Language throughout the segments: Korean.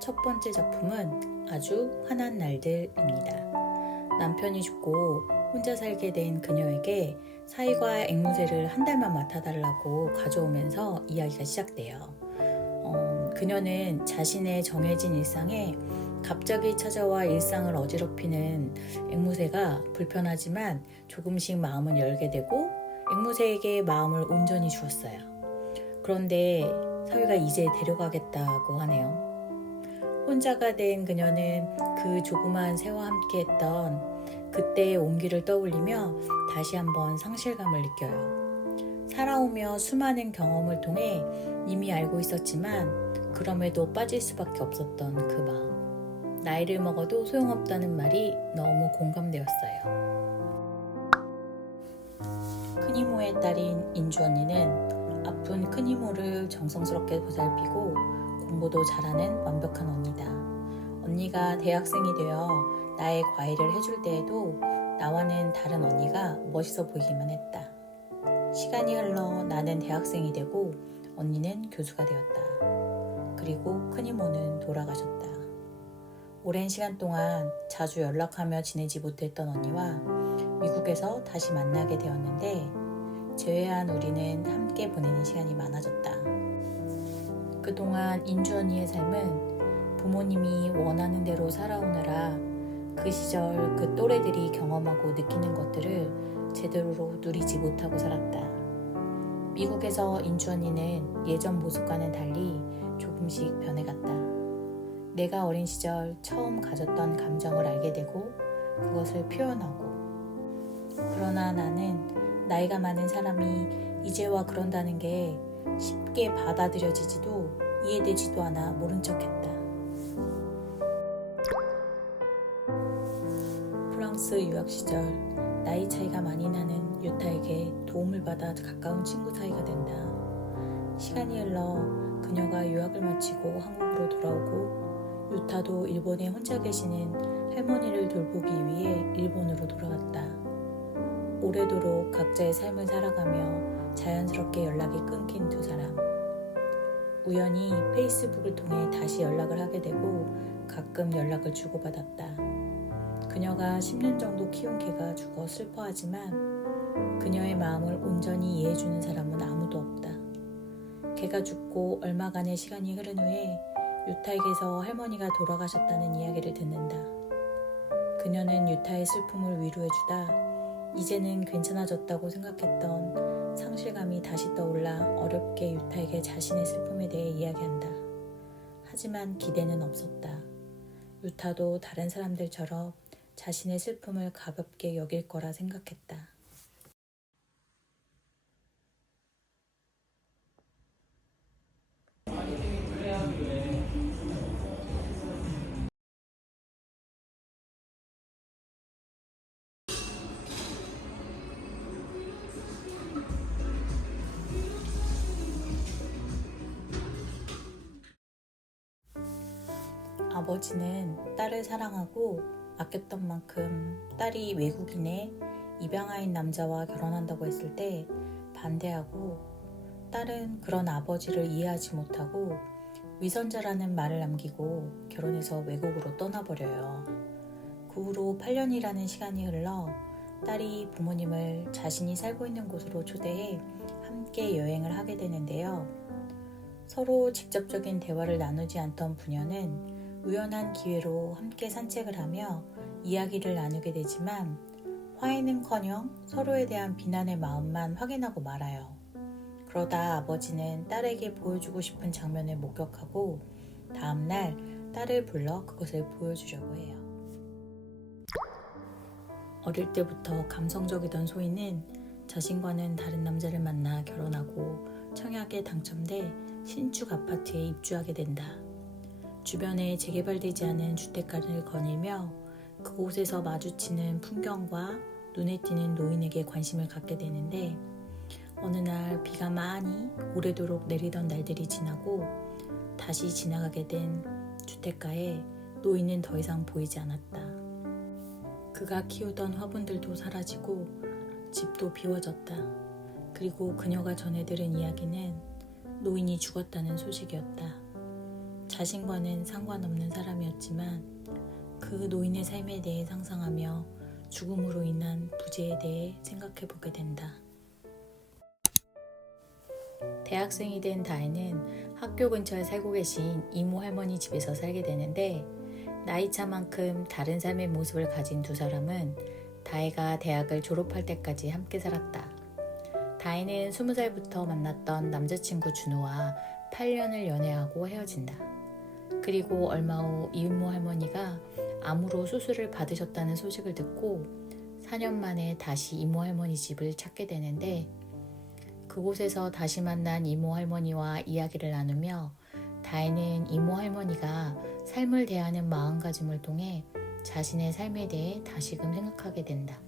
첫 번째 작품은 아주 흔한 날들입니다. 남편이 죽고 혼자 살게 된 그녀에게 사위가 앵무새를 한 달만 맡아달라고 가져오면서 이야기가 시작돼요. 그녀는 자신의 정해진 일상에 갑자기 찾아와 일상을 어지럽히는 앵무새가 불편하지만 조금씩 마음을 열게 되고 앵무새에게 마음을 온전히 주었어요. 그런데 사위가 이제 데려가겠다고 하네요. 혼자가 된 그녀는 그 조그만 새와 함께 했던 그때의 온기를 떠올리며 다시 한번 상실감을 느껴요. 살아오며 수많은 경험을 통해 이미 알고 있었지만 그럼에도 빠질 수밖에 없었던 그 마음. 나이를 먹어도 소용없다는 말이 너무 공감되었어요. 큰 이모의 딸인 인주 언니는 아픈 큰 이모를 정성스럽게 보살피고 공부도 잘하는 완벽한 언니다. 언니가 대학생이 되어 나의 과외를 해줄 때에도 나와는 다른 언니가 멋있어 보이기만 했다. 시간이 흘러 나는 대학생이 되고 언니는 교수가 되었다. 그리고 큰 이모는 돌아가셨다. 오랜 시간 동안 자주 연락하며 지내지 못했던 언니와 미국에서 다시 만나게 되었는데 제외한 우리는 함께 보내는 시간이 많아졌다. 그동안 인주 언니의 삶은 부모님이 원하는 대로 살아오느라 그 시절 그 또래들이 경험하고 느끼는 것들을 제대로 누리지 못하고 살았다. 미국에서 인주 언니는 예전 모습과는 달리 조금씩 변해갔다. 내가 어린 시절 처음 가졌던 감정을 알게 되고 그것을 표현하고, 그러나 나는 나이가 많은 사람이 이제와 그런다는 게 쉽게 받아들여지지도 이해되지도 않아 모른 척했다. 프랑스 유학 시절 나이 차이가 많이 나는 유타에게 도움을 받아 가까운 친구 사이가 된다. 시간이 흘러 그녀가 유학을 마치고 한국으로 돌아오고 유타도 일본에 혼자 계시는 할머니를 돌보기 위해 일본으로 돌아왔다. 오래도록 각자의 삶을 살아가며 자연스럽게 연락이 끊긴 두 사람. 우연히 페이스북을 통해 다시 연락을 하게 되고 가끔 연락을 주고받았다. 그녀가 10년 정도 키운 개가 죽어 슬퍼하지만 그녀의 마음을 온전히 이해해주는 사람은 아무도 없다. 개가 죽고 얼마간의 시간이 흐른 후에 유타에게서 할머니가 돌아가셨다는 이야기를 듣는다. 그녀는 유타의 슬픔을 위로해주다 이제는 괜찮아졌다고 생각했던 상실감이 다시 떠올라 어렵게 유타에게 자신의 슬픔에 대해 이야기한다. 하지만 기대는 없었다. 유타도 다른 사람들처럼 자신의 슬픔을 가볍게 여길 거라 생각했다. 아버지는 딸을 사랑하고 아꼈던 만큼 딸이 외국인의 입양아인 남자와 결혼한다고 했을 때 반대하고, 딸은 그런 아버지를 이해하지 못하고 위선자라는 말을 남기고 결혼해서 외국으로 떠나버려요. 그 후로 8년이라는 시간이 흘러 딸이 부모님을 자신이 살고 있는 곳으로 초대해 함께 여행을 하게 되는데요. 서로 직접적인 대화를 나누지 않던 부녀는 우연한 기회로 함께 산책을 하며 이야기를 나누게 되지만 화해는커녕 서로에 대한 비난의 마음만 확인하고 말아요. 그러다 아버지는 딸에게 보여주고 싶은 장면을 목격하고 다음날 딸을 불러 그것을 보여주려고 해요. 어릴 때부터 감성적이던 소희는 자신과는 다른 남자를 만나 결혼하고 청약에 당첨돼 신축 아파트에 입주하게 된다. 주변에 재개발되지 않은 주택가를 거닐며 그곳에서 마주치는 풍경과 눈에 띄는 노인에게 관심을 갖게 되는데, 어느 날 비가 많이 오래도록 내리던 날들이 지나고 다시 지나가게 된 주택가에 노인은 더 이상 보이지 않았다. 그가 키우던 화분들도 사라지고 집도 비워졌다. 그리고 그녀가 전해 들은 이야기는 노인이 죽었다는 소식이었다. 자신과는 상관없는 사람이었지만 그 노인의 삶에 대해 상상하며 죽음으로 인한 부재에 대해 생각해보게 된다. 대학생이 된 다혜는 학교 근처에 살고 계신 이모 할머니 집에서 살게 되는데, 나이차만큼 다른 삶의 모습을 가진 두 사람은 다혜가 대학을 졸업할 때까지 함께 살았다. 다혜는 20살부터 만났던 남자친구 준우와 8년을 연애하고 헤어진다. 그리고 얼마 후 이모 할머니가 암으로 수술을 받으셨다는 소식을 듣고 4년 만에 다시 이모 할머니 집을 찾게 되는데, 그곳에서 다시 만난 이모 할머니와 이야기를 나누며 다혜는 이모 할머니가 삶을 대하는 마음가짐을 통해 자신의 삶에 대해 다시금 생각하게 된다.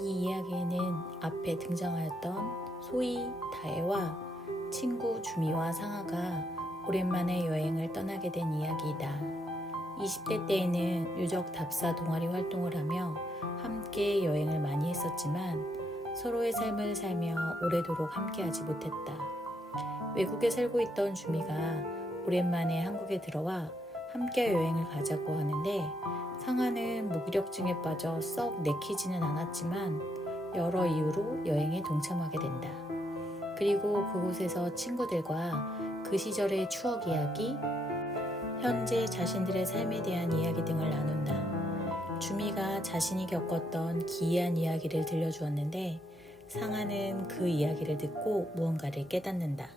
이 이야기에는 앞에 등장하였던 소희, 다혜와 친구 주미와 상아가 오랜만에 여행을 떠나게 된 이야기이다. 20대 때에는 유적 답사 동아리 활동을 하며 함께 여행을 많이 했었지만 서로의 삶을 살며 오래도록 함께하지 못했다. 외국에 살고 있던 주미가 오랜만에 한국에 들어와 함께 여행을 가자고 하는데, 상아는 무기력증에 빠져 썩 내키지는 않았지만 여러 이유로 여행에 동참하게 된다. 그리고 그곳에서 친구들과 그 시절의 추억 이야기, 현재 자신들의 삶에 대한 이야기 등을 나눈다. 주미가 자신이 겪었던 기이한 이야기를 들려주었는데, 상아는 그 이야기를 듣고 무언가를 깨닫는다.